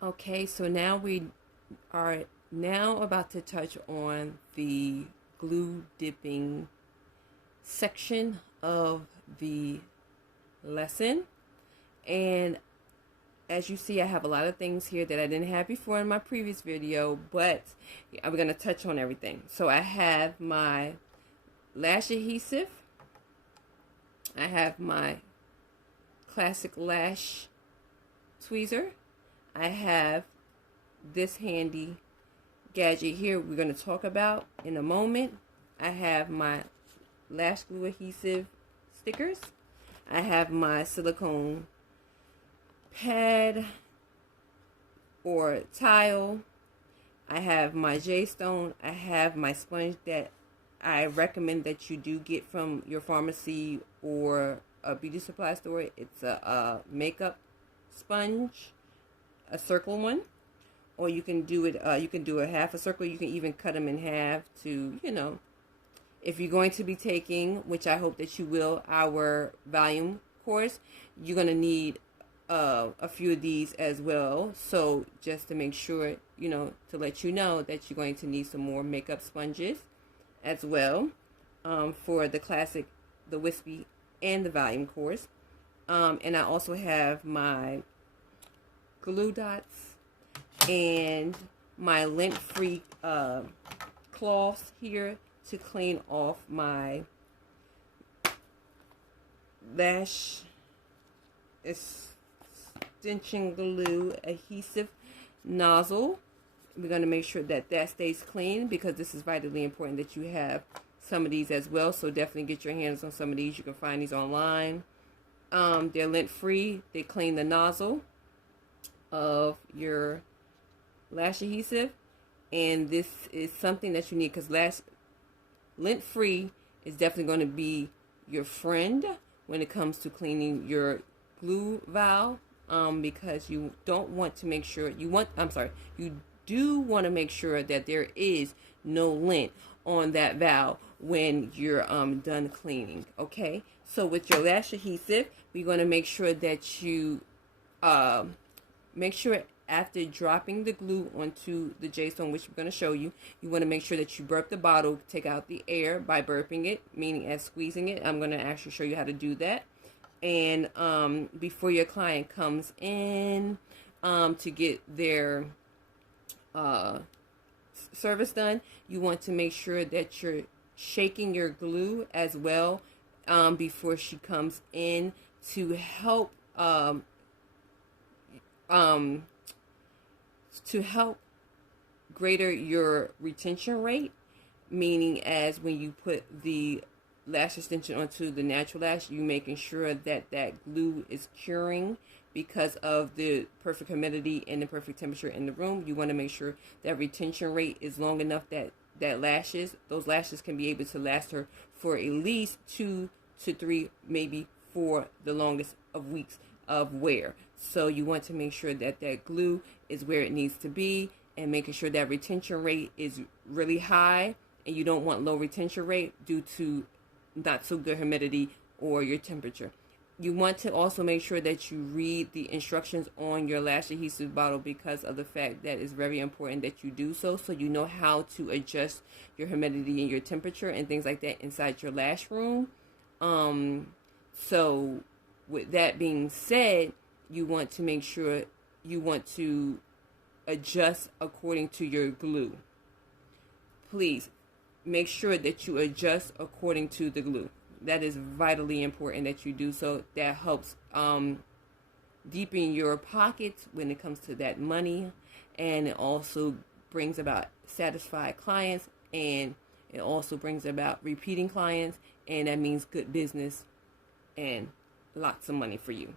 Okay, so now we are now about to touch on the glue dipping section of the lesson. And as you see, I have a lot of things here that I didn't have before in my previous video, but I'm going to touch on everything. So I have my lash adhesive. I have my classic lash tweezer. I have this handy gadget here we're going to talk about in a moment. I have my lash glue adhesive stickers. I have my silicone pad or tile. I have my J-stone. I have my sponge that I recommend that you do get from your pharmacy or a beauty supply store. It's a makeup sponge, a circle one, or you can do it. You can do a half a circle. You can even cut them in half to, if you're going to be taking, which I hope that you will, our volume course, you're going to need a few of these as well. So just to make sure, to let you know that you're going to need some more makeup sponges as well for the classic, the wispy, and the volume course. And I also have my glue dots and my lint-free cloths here to clean off my lash extension glue adhesive nozzle. We're going to make sure that that stays clean because this is vitally important that you have some of these as well. So definitely get your hands on some of these. You can find these online. They're lint-free. They clean the nozzle of your lash adhesive, and this is something that you need because lint-free is definitely going to be your friend when it comes to cleaning your glue valve, because you don't want to make sure you do want to make sure that there is no lint on that valve when you're done cleaning. Okay, so with your lash adhesive, we're going to make sure that you make sure after dropping the glue onto the J-stone, which we're going to show you, you want to make sure that you burp the bottle, take out the air by burping it, meaning as squeezing it. I'm going to actually show you how to do that. And before your client comes in to get their service done, you want to make sure that you're shaking your glue as well before she comes in to help greater your retention rate, meaning as when you put the lash extension onto the natural lash, you making sure that that glue is curing because of the perfect humidity and the perfect temperature in the room. You want to make sure that retention rate is long enough that those lashes can be able to last her for at least 2 to 3, maybe for the longest of weeks of wear. So you want to make sure that that glue is where it needs to be and making sure that retention rate is really high, and you don't want low retention rate due to not so good humidity or your temperature. You want to also make sure that you read the instructions on your lash adhesive bottle because of the fact that it's very important that you do so you know how to adjust your humidity and your temperature and things like that inside your lash room. So with that being said, you want to make sure you want to adjust according to your glue. Please make sure that you adjust according to the glue. That is vitally important that you do so. That helps deepen your pockets when it comes to that money, and it also brings about satisfied clients, and it also brings about repeating clients, and that means good business and lots of money for you.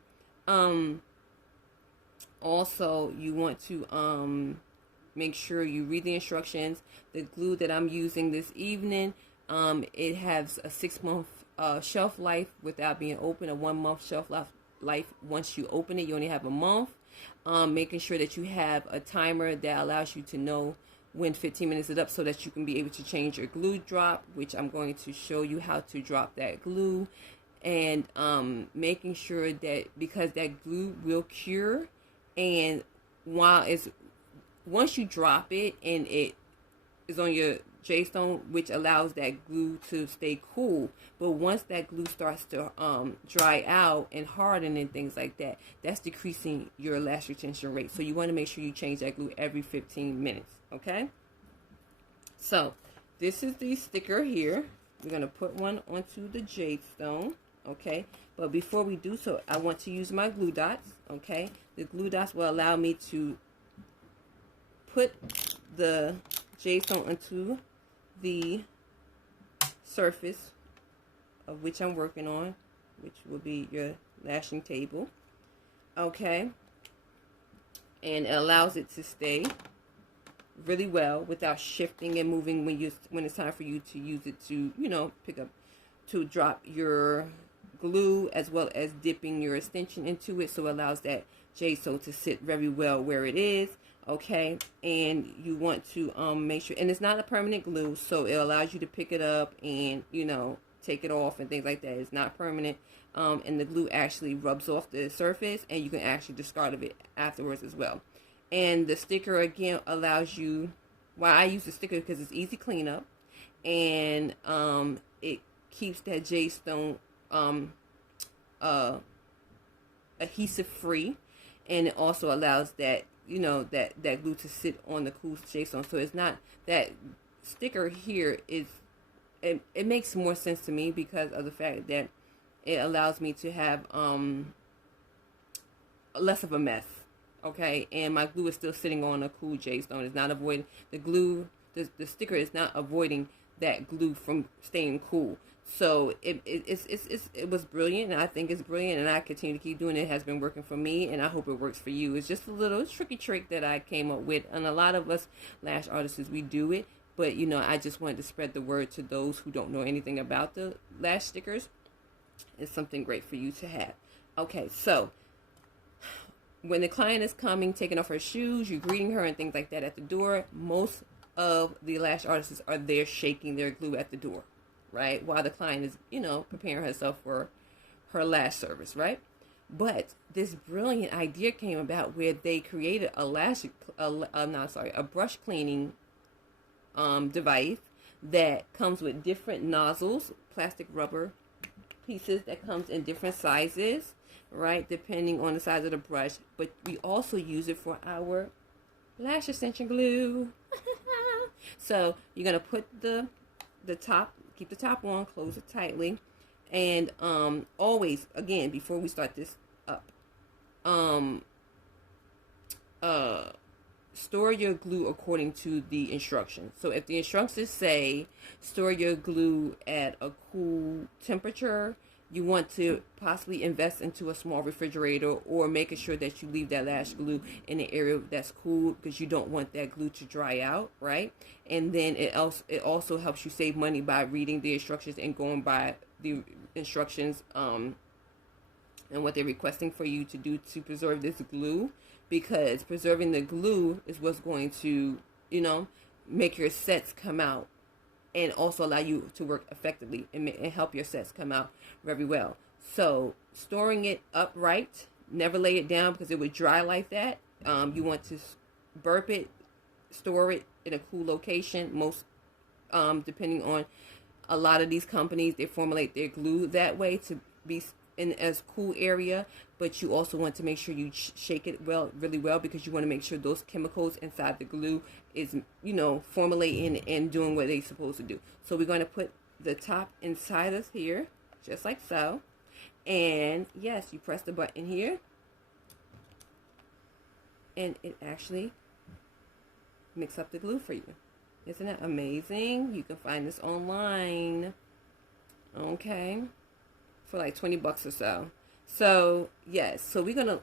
Also, you want to make sure you read the instructions. The glue that I'm using this evening, it has a 6-month shelf life without being open, a 1-month shelf life. Once you open it, you only have a month. Making sure that you have a timer that allows you to know when 15 minutes is up so that you can be able to change your glue drop, which I'm going to show you how to drop that glue. And making sure that because that glue will cure and while it's once you drop it and it is on your J-stone, which allows that glue to stay cool. But once that glue starts to dry out and harden and things like that, that's decreasing your lash retention rate. So you want to make sure you change that glue every 15 minutes. Okay. So this is the sticker here. We're going to put one onto the J-stone. Okay. But before we do so, I want to use my glue dots. Okay. The glue dots will allow me to put the J-stone onto the surface of which I'm working on, which will be your lashing table. Okay. And it allows it to stay really well without shifting and moving when it's time for you to use it to, pick up, to drop your glue, as well as dipping your extension into it. So it allows that J-stone to sit very well where it is. Okay, and you want to make sure, and it's not a permanent glue, so it allows you to pick it up and take it off and things like that. It's not permanent, and the glue actually rubs off the surface, and you can actually discard of it afterwards as well. And the sticker again allows you. Well, I use the sticker because it's easy cleanup, and it keeps that J-stone adhesive free, and it also allows that that glue to sit on the cool J-stone. So it's not that sticker here is it makes more sense to me because of the fact that it allows me to have less of a mess. Okay, and my glue is still sitting on a cool J-stone. It's not avoiding the glue. The sticker is not avoiding that glue from staying cool. So it was brilliant, and I think it's brilliant, and I continue to keep doing it. It has been working for me, and I hope it works for you. It's just a little tricky trick that I came up with, and a lot of us lash artists, we do it, but I just wanted to spread the word to those who don't know anything about the lash stickers. It's something great for you to have. Okay, so when the client is coming, taking off her shoes, you're greeting her and things like that at the door, most of the lash artists are there shaking their glue at the door, right? While the client is, preparing herself for her lash service, right? But this brilliant idea came about where they created a brush cleaning device that comes with different nozzles, plastic rubber pieces that comes in different sizes, right? Depending on the size of the brush. But we also use it for our lash extension glue. So you're gonna put the top. Keep the top on, close it tightly, and always, again, before we start this up, store your glue according to the instructions. So if the instructions say store your glue at a cool temperature, you want to possibly invest into a small refrigerator, or making sure that you leave that lash glue in an area that's cool, because you don't want that glue to dry out, right? And then it also helps you save money by reading the instructions and going by the instructions and what they're requesting for you to do to preserve this glue, because preserving the glue is what's going to, make your sets come out and also allow you to work effectively and help your sets come out very well. So storing it upright, never lay it down because it would dry like that. You want to burp it, store it in a cool location. Most, depending on a lot of these companies, they formulate their glue that way to be in as cool area, but you also want to make sure you shake it really well, because you want to make sure those chemicals inside the glue is, formulating and doing what they're supposed to do. So we're going to put the top inside us here, just like so. And yes, you press the button here, and it actually mix up the glue for you. Isn't that amazing? You can find this online. Okay. For like 20 bucks or so. So yes, so we're gonna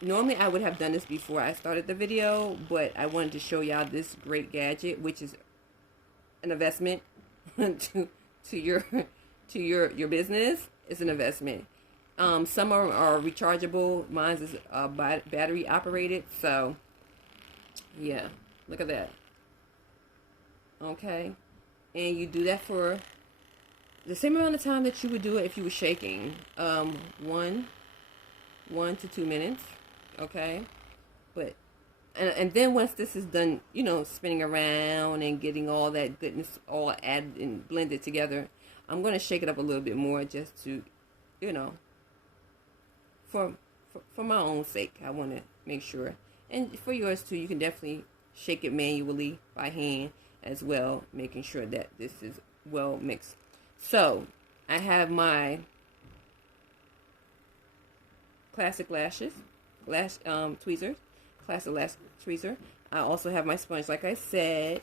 normally I would have done this before I started the video, but I wanted to show y'all this great gadget, which is an investment to your business. It's an investment. Some are rechargeable. Mine is battery operated. So yeah, look at that. Okay, and you do that for the same amount of time that you would do it if you were shaking. 1 to 2 minutes. Okay, But and then once this is done, you know, spinning around and getting all that goodness all added and blended together, I'm going to shake it up a little bit more just to, you know, for my own sake. I want to make sure. And for yours too, you can definitely shake it manually by hand as well, making sure that this is well mixed. So I have my classic lashes, tweezers, classic lash tweezer. I also have my sponge, like I said,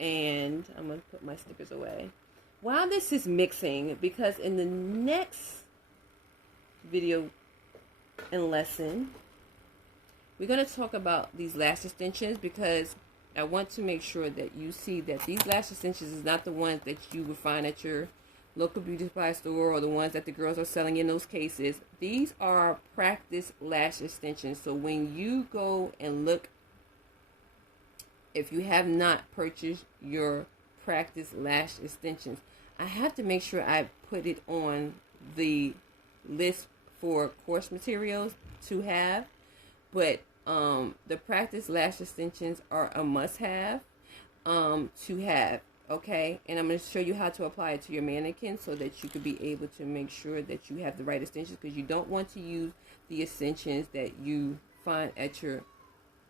and I'm going to put my stickers away. While this is mixing, because in the next video and lesson, we're going to talk about these lash extensions, because I want to make sure that you see that these lash extensions is not the ones that you would find at your local beauty supply store or the ones that the girls are selling in those cases. These are practice lash extensions. So when you go and look, if you have not purchased your practice lash extensions, I have to make sure I put it on the list for course materials to have. But the practice lash extensions are a must-have to have. Okay, and I'm going to show you how to apply it to your mannequin so that you could be able to make sure that you have the right extensions, because you don't want to use the extensions that you find at your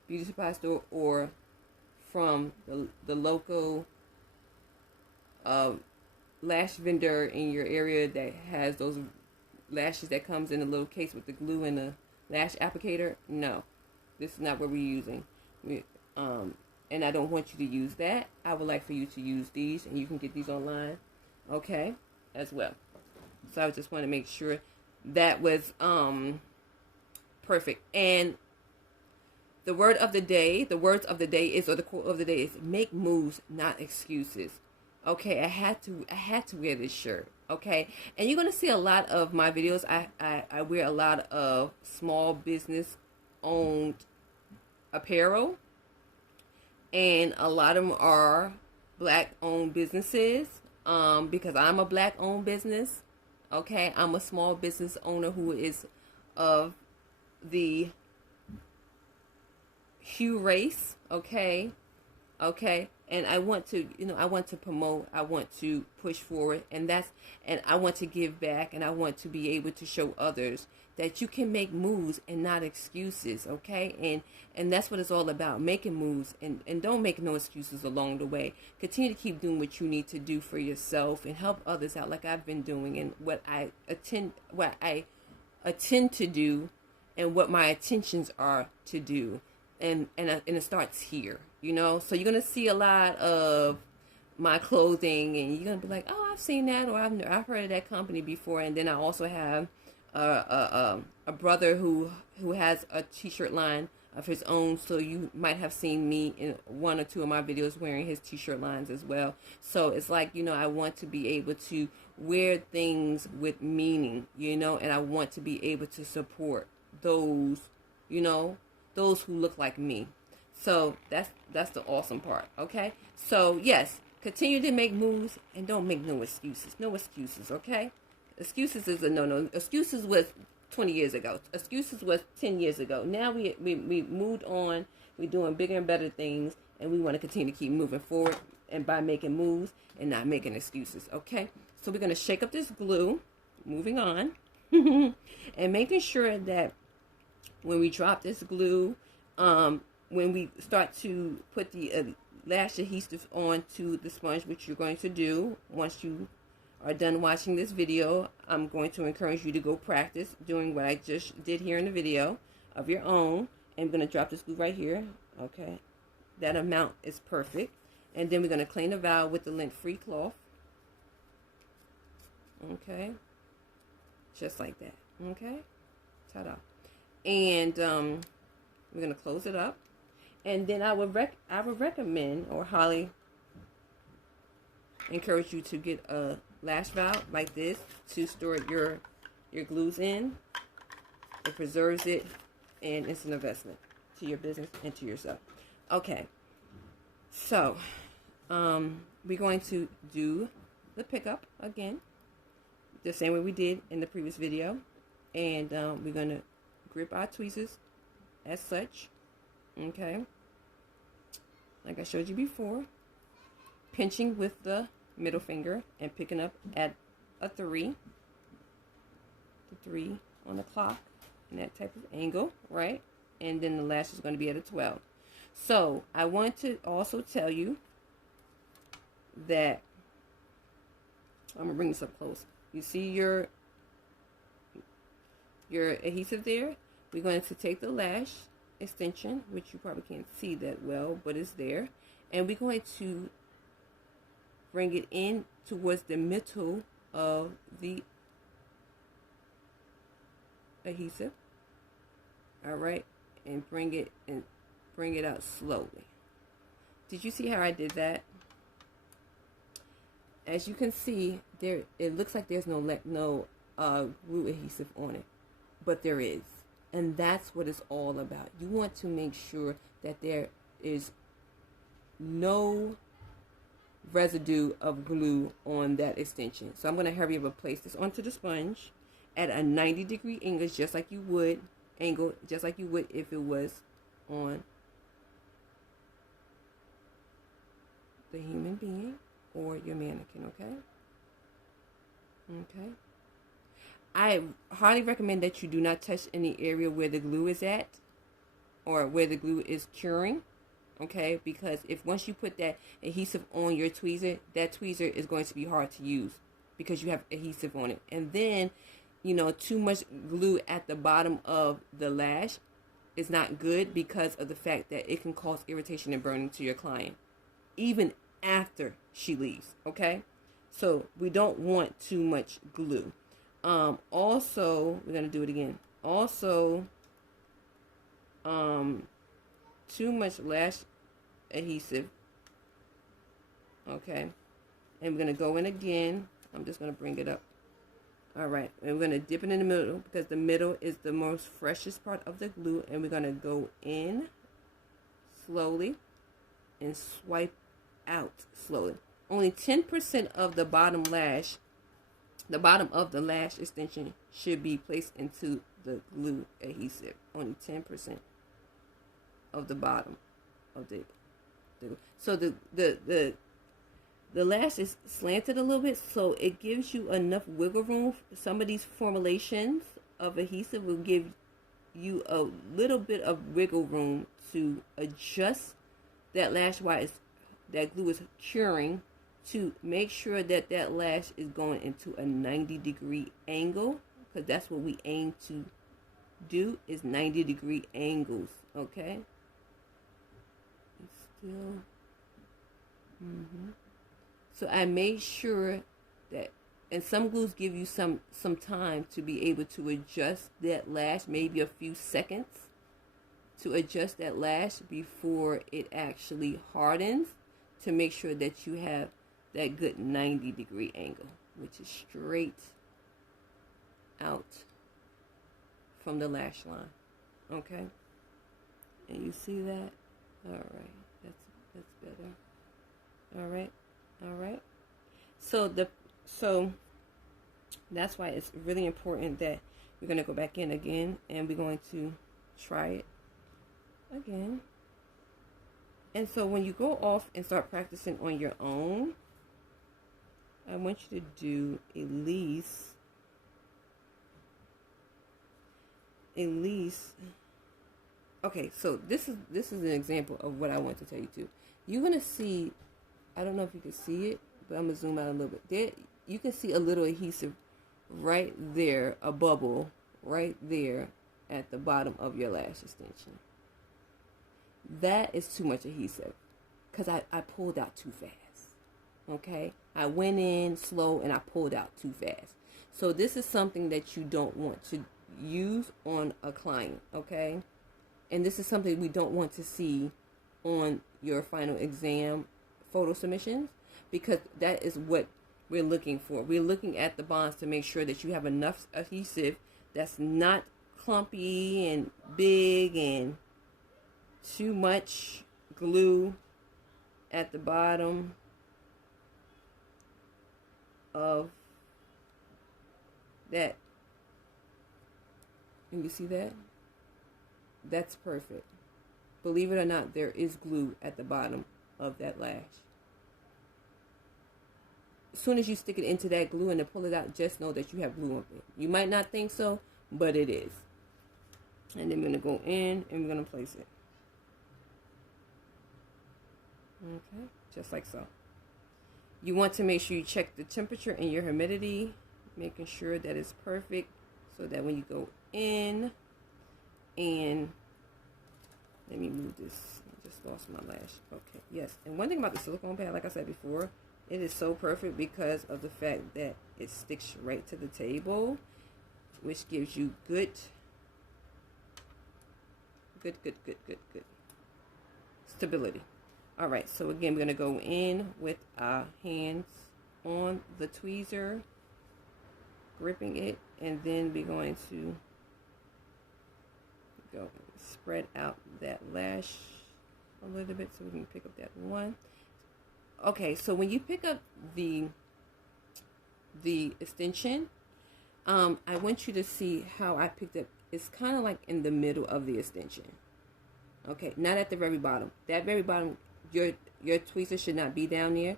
beauty supply store or from the local lash vendor in your area that has those lashes that comes in a little case with the glue and the lash applicator. No, this is not what we're using. And I don't want you to use that. I would like for you to use these, and you can get these online, okay, as well. So I just want to make sure that was perfect. And the word of the day, the words of the day is, or the quote of the day is, make moves, not excuses. Okay, I had to wear this shirt. Okay, and you're gonna see a lot of my videos. I wear a lot of small business owned apparel. And a lot of them are black-owned businesses, because I'm a black-owned business. Okay, I'm a small business owner who is of the hue race. Okay, and I want to, I want to promote. I want to push forward, and I want to give back, and I want to be able to show others that you can make moves and not excuses, okay? And that's what it's all about, making moves, and don't make no excuses along the way. Continue to keep doing what you need to do for yourself and help others out, like I've been doing, and what I attend to do, and what my intentions are to do, and it starts here, So you're gonna see a lot of my clothing, and you're gonna be like, oh, I've seen that, or I've heard of that company before. And then I also have a brother who has a t-shirt line of his own, so you might have seen me in one or two of my videos wearing his t-shirt lines as well. So it's like, I want to be able to wear things with meaning, and I want to be able to support those, those who look like me. So that's the awesome part. Okay, so yes, continue to make moves and don't make no excuses. Okay. Excuses is a no-no. Excuses was 20 years ago. Excuses was 10 years ago. Now we moved on. We're doing bigger and better things, and we want to continue to keep moving forward, and by making moves and not making excuses, okay? So we're going to shake up this glue, moving on, and making sure that when we drop this glue, when we start to put the lash adhesive onto the sponge, which you're going to do once you are done watching this video, I'm going to encourage you to go practice doing what I just did here in the video of your own. I'm going to drop this glue right here. Okay, that amount is perfect. And then we're going to clean the valve with the lint-free cloth. Okay, just like that. Okay, ta-da. And we're going to close it up. And then I would recommend, or highly encourage you to get a lash valve like this to store your glues in. It preserves it, and it's an investment to your business and to yourself. Okay, so we're going to do the pickup again, the same way we did in the previous video, and we're going to grip our tweezers as such, Okay, like I showed you before, pinching with the middle finger and picking up at a 3, the 3 on the clock in that type of angle, right? And then the lash is going to be at a 12. So I want to also tell you that I'm gonna bring this up close. You see your adhesive there? We're going to take the lash extension, which you probably can't see that well, but it's there, and we're going to bring it in towards the middle of the adhesive. All right, and bring it out slowly. Did you see how I did that? As you can see, there it looks like there's no glue adhesive on it, but there is, and that's what it's all about. You want to make sure that there is no residue of glue on that extension. So I'm going to hurry up and place this onto the sponge at a 90-degree angle, just like you would if it was on the human being or your mannequin. Okay. I highly recommend that you do not touch any area where the glue is at or where the glue is curing. Okay, because if once you put that adhesive on your tweezer, that tweezer is going to be hard to use because you have adhesive on it. And then, too much glue at the bottom of the lash is not good because of the fact that it can cause irritation and burning to your client, even after she leaves. Okay, so we don't want too much glue. Also, we're gonna do it again. Also, too much lash adhesive. Okay, and we're gonna go in again. I'm just gonna bring it up. All right, and we're gonna dip it in the middle because the middle is the most freshest part of the glue, and we're gonna go in slowly and swipe out slowly. Only 10% of the bottom of the lash extension should be placed into the glue adhesive. Only 10% of the bottom of the so the lash is slanted a little bit, so it gives you enough wiggle room. Some of these formulations of adhesive will give you a little bit of wiggle room to adjust that lash while that glue is curing, to make sure that that lash is going into a 90-degree angle, because that's what we aim to do, is 90-degree angles. Okay, it's still so I made sure that, and some glues give you some time to be able to adjust that lash, maybe a few seconds to adjust that lash before it actually hardens, to make sure that you have that good 90-degree angle, which is straight out from the lash line. Okay, and you see that? All right, that's better. All right. So that's why it's really important that we're going to go back in again, and we're going to try it again. And so when you go off and start practicing on your own, I want you to do at least okay, so this is an example of what I want to tell you too. You're going to see, I don't know if you can see it, but I'm going to zoom out a little bit. There, you can see a little adhesive right there, a bubble right there at the bottom of your lash extension. That is too much adhesive because I pulled out too fast. Okay? I went in slow and I pulled out too fast. So this is something that you don't want to use on a client. Okay? And this is something we don't want to see on your final exam photo submissions, because that is what we're looking for. We're looking at the bonds to make sure that you have enough adhesive that's not clumpy and big and too much glue at the bottom of that. And you see that? That's perfect. believe it or not, there is glue at the bottom of that lash. As soon as you stick it into that glue and then pull it out, just know that you have glue on it. You might not think so, but it is. And then we're going to go in and we're going to place it. Okay, just like so. You want to make sure you check the temperature and your humidity, making sure that it's perfect so that when you go in and let me move this. I just lost my lash. Okay, yes. And one thing about the silicone pad, like I said before, it is so perfect because of the fact that it sticks right to the table, which gives you good stability. All right, so again, we're going to go in with our hands on the tweezer, gripping it, and then we're going to go spread out that lash a little bit so we can pick up that one. Okay, so when you pick up the extension, I want you to see how I picked up. It's kind of like in the middle of the extension. Okay, not at the very bottom. That very bottom, your tweezer should not be down there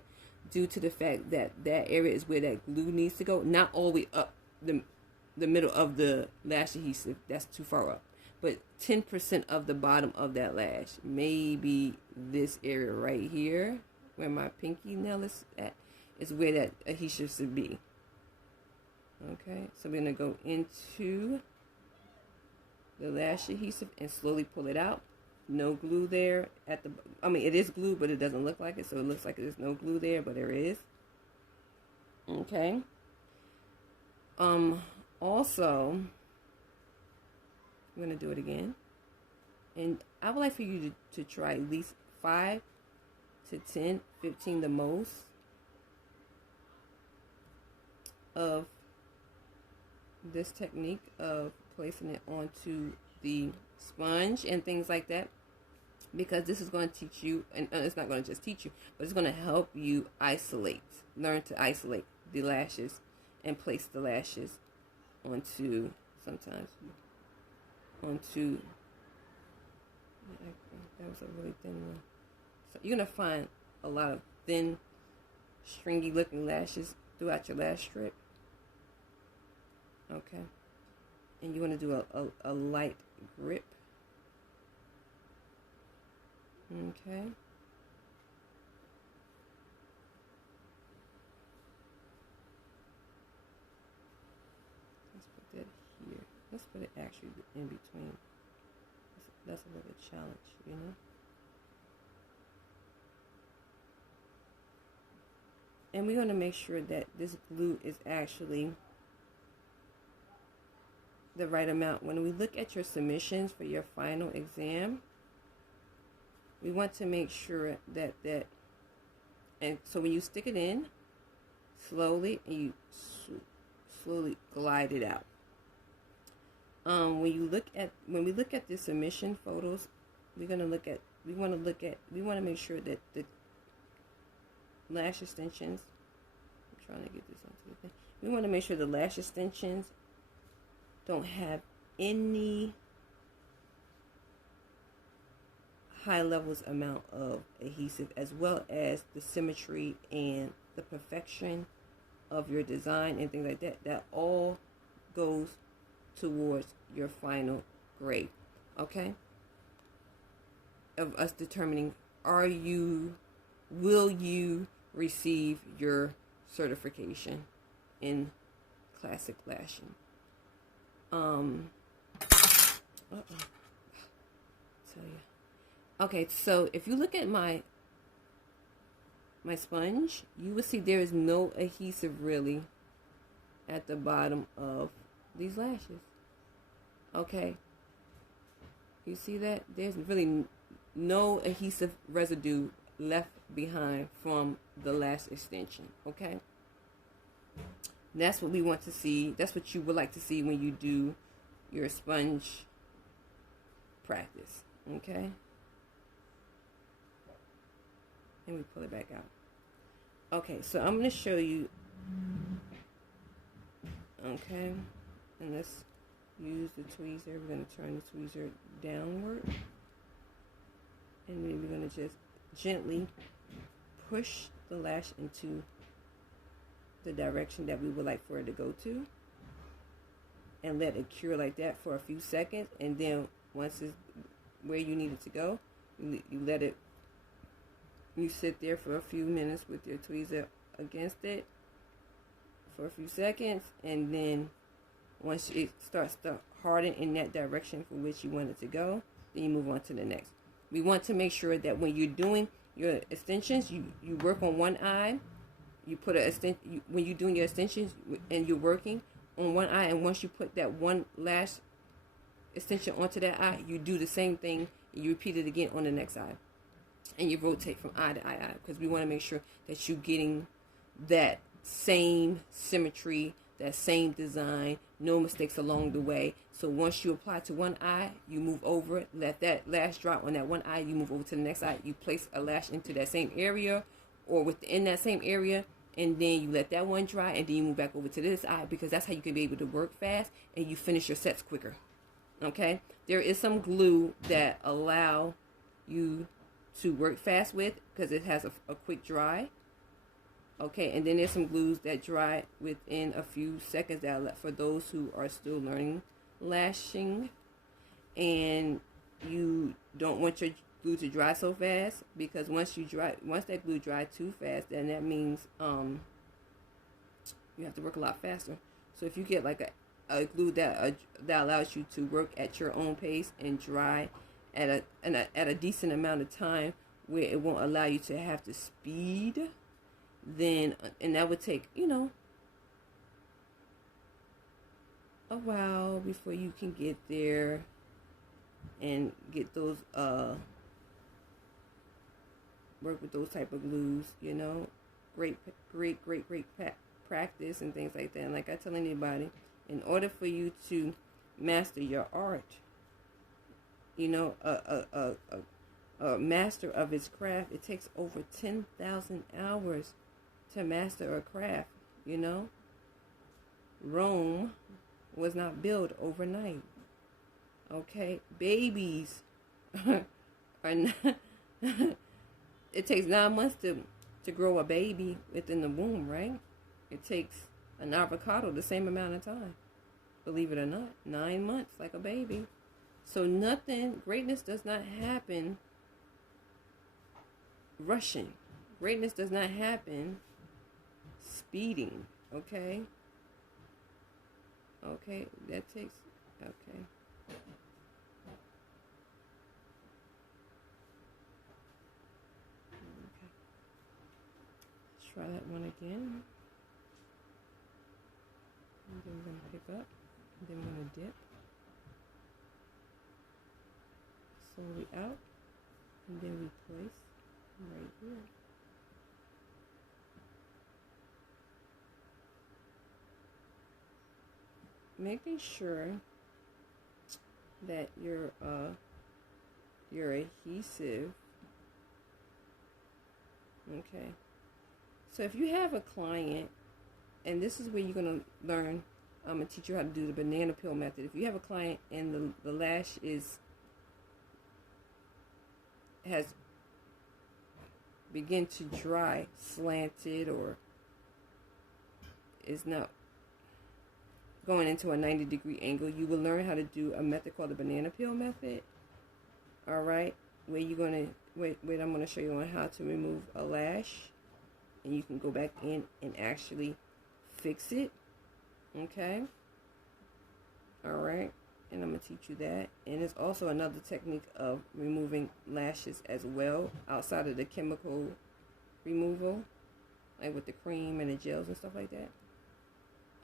due to the fact that that area is where that glue needs to go, not all the way up the middle of the lash adhesive. That's too far up. But 10% of the bottom of that lash, maybe this area right here, where my pinky nail is at, is where that adhesive should be. Okay, so we're going to go into the lash adhesive and slowly pull it out. No glue there at the, I mean, it is glue, but it doesn't look like it, so it looks like there's no glue there, but there is. Okay. Also, I'm going to do it again. And I would like for you to try at least 5 to 10, 15 the most of this technique of placing it onto the sponge and things like that, because this is going to teach you, and it's not going to just teach you, but it's going to help you learn to isolate the lashes and place the lashes onto, sometimes onto, that was a really thin one. So you're going to find a lot of thin, stringy looking lashes throughout your lash strip. Okay. And you want to do a light grip. Okay. Let's put that here. Let's put it actually in between. That's a little challenge, you know. And we're going to make sure that this glue is actually the right amount. When we look at your submissions for your final exam, we want to make sure that and so when you stick it in slowly and you slowly glide it out. When we look at the submission photos, we want to make sure that the lash extensions, I'm trying to get this onto the thing. We want to make sure the lash extensions don't have any high levels amount of adhesive, as well as the symmetry and the perfection of your design and things like that. That all goes towards your final grade, okay? Of us determining, will you receive your certification in classic lashing? Tell you. Okay, so if you look at my sponge, you will see there is no adhesive really at the bottom of these lashes. Okay, you see that? There's really no adhesive residue left behind from the lash extension. Okay, that's what we want to see. That's what you would like to see when you do your sponge practice. Okay, and we pull it back out. Okay, so I'm going to show you. Okay, and let's use the tweezer. We're going to turn the tweezer downward. And then we're going to just gently push the lash into the direction that we would like for it to go to, and let it cure like that for a few seconds. And then once it's where you need it to go, you let it, you sit there for a few minutes with your tweezer against it for a few seconds, and then once it starts to harden in that direction for which you want it to go, then you move on to the next. We want to make sure that when you're doing your extensions, you work on one eye. You put when you're doing your extensions and you're working on one eye, and once you put that one lash extension onto that eye, you do the same thing. You repeat it again on the next eye, and you rotate from eye to eye, because we want to make sure that you're getting that same symmetry, that same design, no mistakes along the way. So once you apply to one eye, you move over it, let that lash drop on that one eye, you move over to the next eye, you place a lash into that same area or within that same area, and then you let that one dry, and then you move back over to this eye, because that's how you can be able to work fast and you finish your sets quicker. Okay, there is some glue that allow you to work fast with, because it has a quick dry. Okay, and then there's some glues that dry within a few seconds, that for those who are still learning lashing, and you don't want your glue to dry so fast, because once that glue dry too fast, then that means you have to work a lot faster. So if you get like a glue that allows you to work at your own pace and dry at a decent amount of time, where it won't allow you to have to speed, then, and that would take, a while before you can get there and get those work with those type of glues. Great practice and things like that. And like I tell anybody, in order for you to master your art, a master of his craft, it takes over 10,000 hours to master a craft. Rome was not built overnight. Okay, babies are not. It takes 9 months to grow a baby within the womb, right? It takes an avocado the same amount of time. Believe it or not, 9 months, like a baby. So greatness does not happen rushing. Greatness does not happen speeding, okay? Okay, that takes, okay. Try that one again. And then we're going to pick up. And then we're going to dip. Slowly out. And then we place right here. Making sure that your adhesive, okay. So if you have a client, and this is where you're going to learn, I'm going to teach you how to do the banana peel method. If you have a client and the lash has begun to dry, slanted, or is not going into a 90-degree angle, you will learn how to do a method called the banana peel method. All right, where you're going to, wait, I'm going to show you on how to remove a lash, and you can go back in and actually fix it. Okay. All right, and I'm going to teach you that. And it's also another technique of removing lashes as well, outside of the chemical removal, like with the cream and the gels and stuff like that.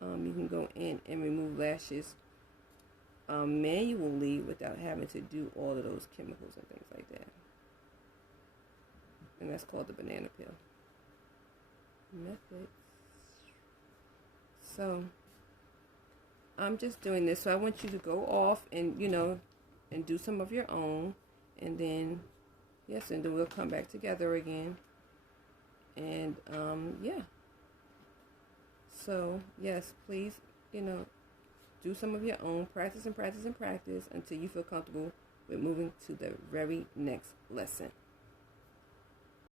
You can go in and remove lashes manually without having to do all of those chemicals and things like that. And that's called the banana peel method. So I'm just doing this. So I want you to go off and, and do some of your own. And then, yes, and then we'll come back together again. And, yeah. So, yes, please, do some of your own. Practice and practice and practice until you feel comfortable we're moving to the very next lesson.